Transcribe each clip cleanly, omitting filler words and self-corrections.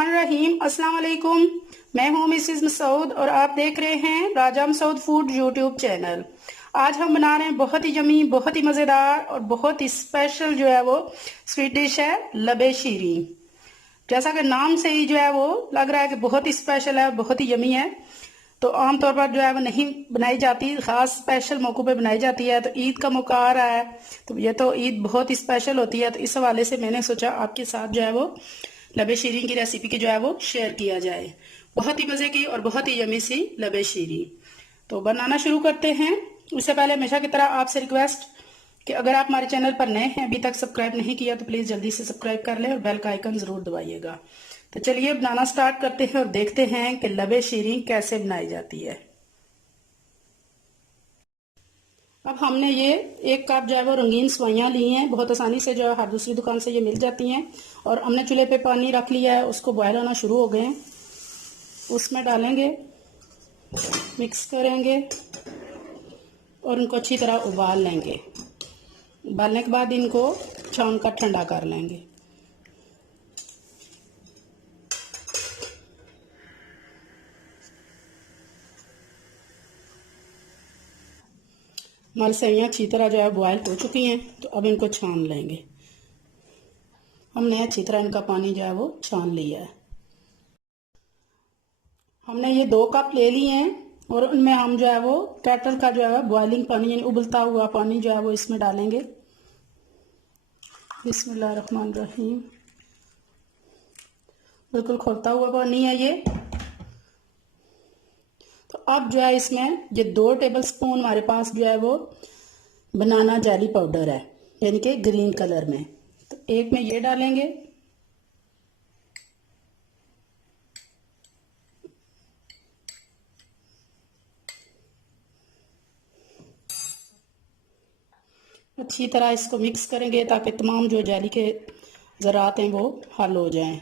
बिस्मिल्लाहिर्रहमानिर्रहीम। अस्सलाम वालेकुम। मैं हूं मिसेस मसूद और आप देख रहे हैं राजा मसूद फूड यूट्यूब चैनल। आज हम बना रहे हैं बहुत ही यमी, बहुत ही मज़ेदार और बहुत ही स्पेशल जो है वो स्वीट डिश है लबे शीरी। जैसा कि नाम से ही जो है वो लग रहा है कि बहुत ही स्पेशल है, बहुत ही यमी है। तो आमतौर पर जो है वो नहीं बनाई जाती, खास स्पेशल मौकों पे बनाई जाती है। तो ईद का मौका आ रहा है, तो ये तो ईद बहुत ही स्पेशल होती है। तो इस हवाले से मैंने सोचा आपके साथ जो है वो लबे शीरी की रेसिपी की जो है वो शेयर किया जाए। बहुत ही मज़े की और बहुत ही यमी सी लबे शीरी। तो बनाना शुरू करते हैं। उससे पहले हमेशा की तरह आपसे रिक्वेस्ट कि अगर आप हमारे चैनल पर नए हैं, अभी तक सब्सक्राइब नहीं किया, तो प्लीज़ जल्दी से सब्सक्राइब कर लें और बेल का आइकन ज़रूर दबाइएगा। तो चलिए बनाना स्टार्ट करते हैं और देखते हैं कि लबे शीरी कैसे बनाई जाती है। अब हमने ये 1 कप जो है वो रंगीन सवाइयाँ ली हैं। बहुत आसानी से जो है हर दूसरी दुकान से ये मिल जाती हैं। और हमने चूल्हे पे पानी रख लिया है, उसको बॉयल होना शुरू हो गए हैं। उसमें डालेंगे, मिक्स करेंगे और उनको अच्छी तरह उबाल लेंगे। उबालने के बाद इनको छान कर ठंडा कर लेंगे। हमारी सेवइयाँ अच्छी तरह जो है बॉयल हो चुकी हैं। तो अब इनको छान लेंगे। हमने अच्छी तरह इनका पानी जो है वो छान लिया है। हमने ये 2 कप ले लिए हैं और उनमें हम जो है वो केटल का जो है बॉइलिंग पानी यानी उबलता हुआ पानी जो है वो इसमें डालेंगे। बिस्मिल्लाहिर्रहमानिर्रहीम। बिल्कुल खौलता हुआ पानी है ये। तो अब जो है इसमें ये 2 टेबलस्पून हमारे पास जो है वो बनाना जेली पाउडर है, यानी कि ग्रीन कलर में। तो एक में ये डालेंगे, अच्छी तरह इसको मिक्स करेंगे ताकि तमाम जो जेली के ज़रात हैं वो हल हो जाएं।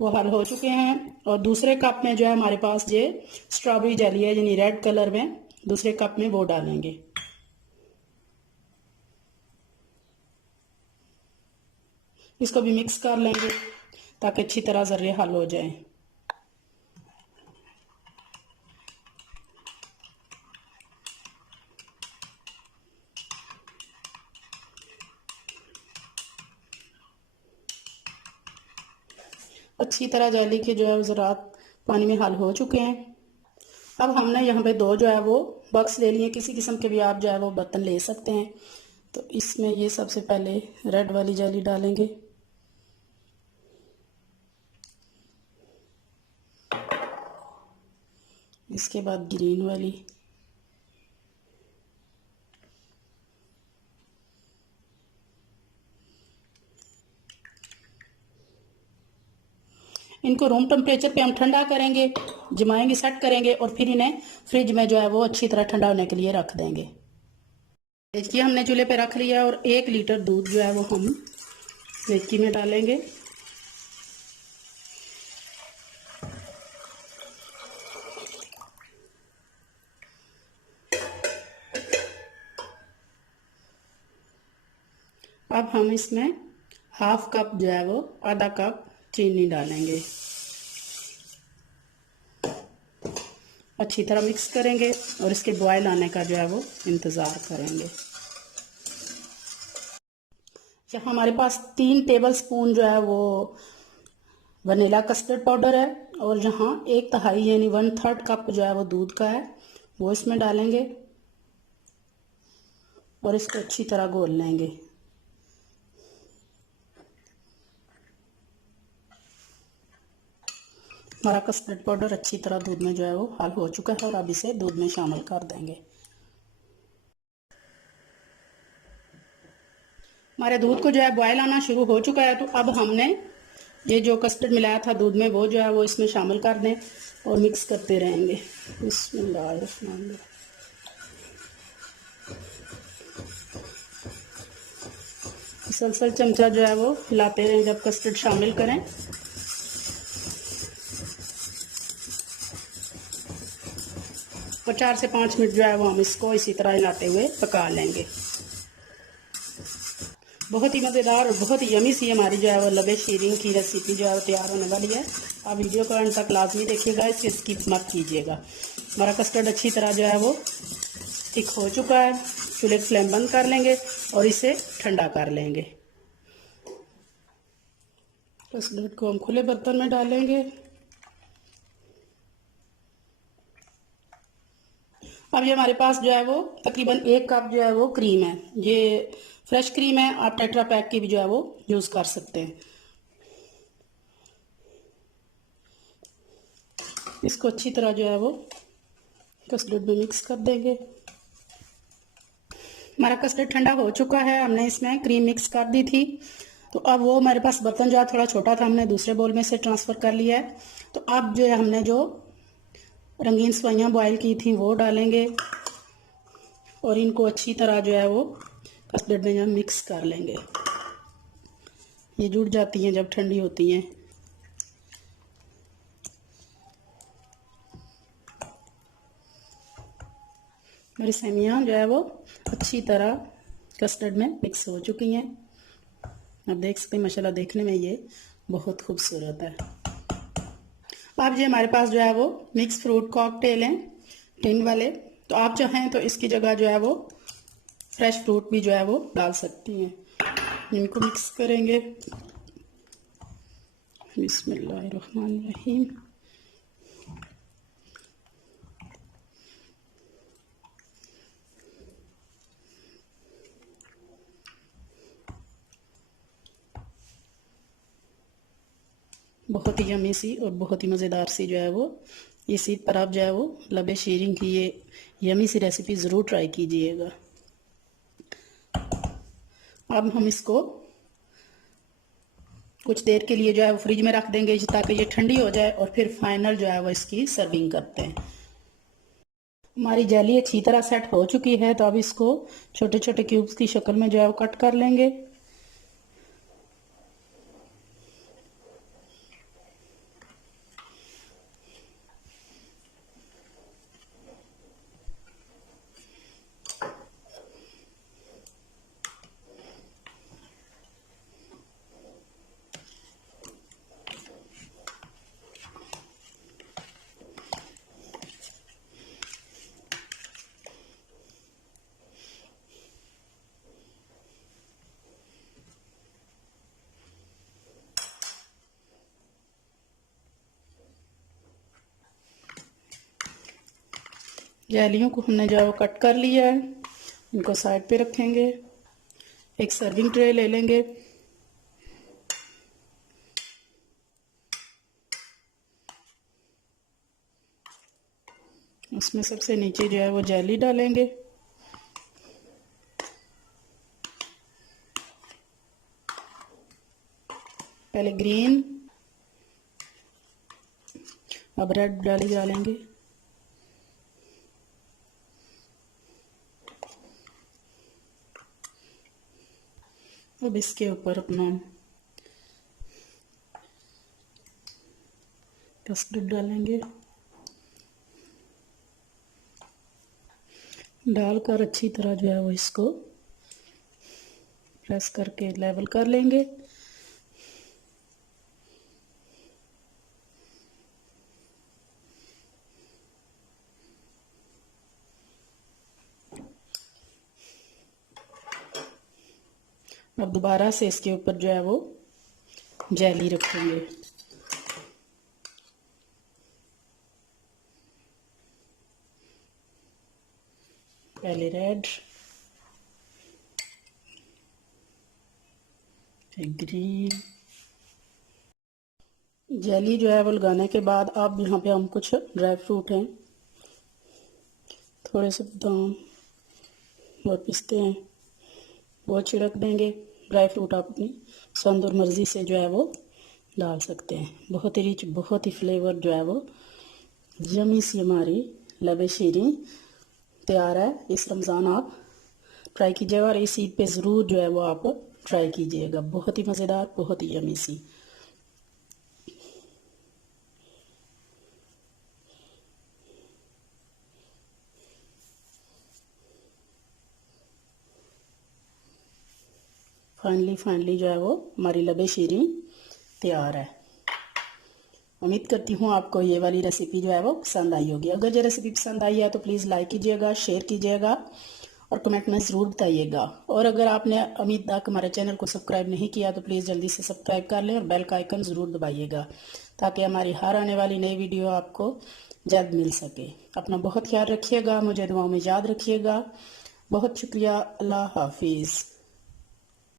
वो हल हो चुके हैं। और दूसरे कप में जो है हमारे पास ये स्ट्रॉबेरी जेली है, यानी रेड कलर में, दूसरे कप में वो डालेंगे। इसको भी मिक्स कर लेंगे ताकि अच्छी तरह ज़र्रे हल हो जाएं। अच्छी तरह जेली के जो है ज़रात पानी में हल हो चुके हैं। अब हमने यहाँ पे 2 जो है वो बॉक्स ले लिए। किसी किस्म के भी आप जो है वो बर्तन ले सकते हैं। तो इसमें ये सबसे पहले रेड वाली जेली डालेंगे। इसके बाद ग्रीन वाली, इनको रूम टेम्परेचर पे हम ठंडा करेंगे, जमाएंगे, सेट करेंगे और फिर इन्हें फ्रिज में जो है वो अच्छी तरह ठंडा होने के लिए रख देंगे। देखिए हमने चूल्हे पे रख लिया और 1 लीटर दूध जो है वो हम डेचकी में डालेंगे। अब हम इसमें ½ कप जो है वो आधा कप चीनी डालेंगे। अच्छी तरह मिक्स करेंगे और इसके बॉयल आने का जो है वो इंतज़ार करेंगे। यहाँ हमारे पास 3 टेबलस्पून जो है वो वनीला कस्टर्ड पाउडर है और यहाँ 1/3 यानी 1/3 कप जो है वो दूध का है, वो इसमें डालेंगे और इसको अच्छी तरह घोल लेंगे। हमारा कस्टर्ड पाउडर अच्छी तरह दूध में जो है वो हल हो चुका है और अब इसे दूध में शामिल कर देंगे। हमारे दूध को जो है बॉयल आना शुरू हो चुका है। तो अब हमने ये जो कस्टर्ड मिलाया था दूध में वो जो है वो इसमें शामिल कर दें और मिक्स करते रहेंगे। बिस्मिल्लाहिर्रहमानिर्रहीम। मुसलसल चमचा जो है वो हिलाते रहें जब कस्टर्ड शामिल करें। और 4 से 5 मिनट जो है वो हम इसको इसी तरह हिलाते हुए पका लेंगे। बहुत ही मज़ेदार और बहुत ही यमी सी हमारी जो है वो लबे शीरीन की रेसिपी जो है वो तैयार होने वाली है। आप वीडियो को अंत तक लाजमी देखिएगा, इसे स्किप मत कीजिएगा। हमारा कस्टर्ड अच्छी तरह जो है वो थिक हो चुका है। चूल्हे की फ्लेम बंद कर लेंगे और इसे ठंडा कर लेंगे। कस्टर्ड को हम खुले बर्तन में डालेंगे। अब ये हमारे पास जो है वो तकरीबन 1 कप जो है वो क्रीम है। ये फ्रेश क्रीम है, आप टेट्रा पैक की भी जो है वो यूज़ कर सकते हैं। इसको अच्छी तरह जो है वो कस्टर्ड में मिक्स कर देंगे। हमारा कस्टर्ड ठंडा हो चुका है, हमने इसमें क्रीम मिक्स कर दी थी। तो अब वो हमारे पास बर्तन जो है थोड़ा छोटा था, हमने दूसरे बोल में से ट्रांसफ़र कर लिया है। तो अब जो है हमने जो रंगीन सेवइयाँ बॉयल की थी वो डालेंगे और इनको अच्छी तरह जो है वो कस्टर्ड में मिक्स कर लेंगे। ये जुड़ जाती हैं जब ठंडी होती हैं। मेरी सेवइयाँ जो है वो अच्छी तरह कस्टर्ड में मिक्स हो चुकी हैं। आप देख सकते हैं माशाल्लाह देखने में ये बहुत खूबसूरत है। अब जो हमारे पास जो है वो मिक्स फ्रूट कॉकटेल हैं टिन वाले, तो आप चाहें तो इसकी जगह जो है वो फ्रेश फ्रूट भी जो है वो डाल सकती हैं। इनको मिक्स करेंगे। बिस्मिल्लाहिर्रहमानिर्रहीम। बहुत ही यमी सी और बहुत ही मज़ेदार सी जो है वो इस ईद पर आप जो है वो लबे शीरीन की ये यमी सी रेसिपी ज़रूर ट्राई कीजिएगा। अब हम इसको कुछ देर के लिए जो है वो फ्रिज में रख देंगे ताकि ये ठंडी हो जाए और फिर फाइनल जो है वो इसकी सर्विंग करते हैं। हमारी जेली अच्छी तरह सेट हो चुकी है, तो अब इसको छोटे छोटे क्यूब्स की शक्ल में जो है वो कट कर लेंगे। जेलियों को हमने जो है वो कट कर लिया है, इनको साइड पे रखेंगे। एक सर्विंग ट्रे ले लेंगे। उसमें सबसे नीचे जो है वो जेली डालेंगे। पहले ग्रीन, अब रेड डालेंगे। अब इसके ऊपर अपना कस्टर्ड डालेंगे। डालकर अच्छी तरह जो है वो इसको प्रेस करके लेवल कर लेंगे। अब दोबारा से इसके ऊपर जो है वो जेली रखेंगे। पहले रेड, फिर ग्रीन। जेली जो है वो लगाने के बाद अब यहाँ पे हम कुछ ड्राई फ्रूट हैं, थोड़े से बादाम और पिस्ते हैं, वो छिड़क देंगे। ड्राई फ्रूट आप अपनी पसंद और मर्ज़ी से जो है वो डाल सकते हैं। बहुत ही रिच, बहुत ही फ्लेवर जो है वो यमी सी हमारी लबे शीरीन तैयार है। इस रमज़ान आप ट्राई कीजिएगा और इस ईद पे ज़रूर जो है वो आप ट्राई कीजिएगा। बहुत ही मज़ेदार, बहुत ही यमी सी। फाइनली जो है वो हमारी लबे शीरीं तैयार है। उम्मीद करती हूँ आपको ये वाली रेसिपी जो है वो पसंद आई होगी। अगर ये रेसिपी पसंद आई है तो प्लीज़ लाइक कीजिएगा, शेयर कीजिएगा और कमेंट में ज़रूर बताइएगा। और अगर आपने अभी तक हमारे चैनल को सब्सक्राइब नहीं किया तो प्लीज़ जल्दी से सब्सक्राइब कर लें और बेल का आइकन ज़रूर दबाइएगा ताकि हमारी हर आने वाली नई वीडियो आपको जल्द मिल सके। अपना बहुत ख्याल रखिएगा, मुझे दुआओं में याद रखिएगा। बहुत शुक्रिया। अल्लाह हाफिज़।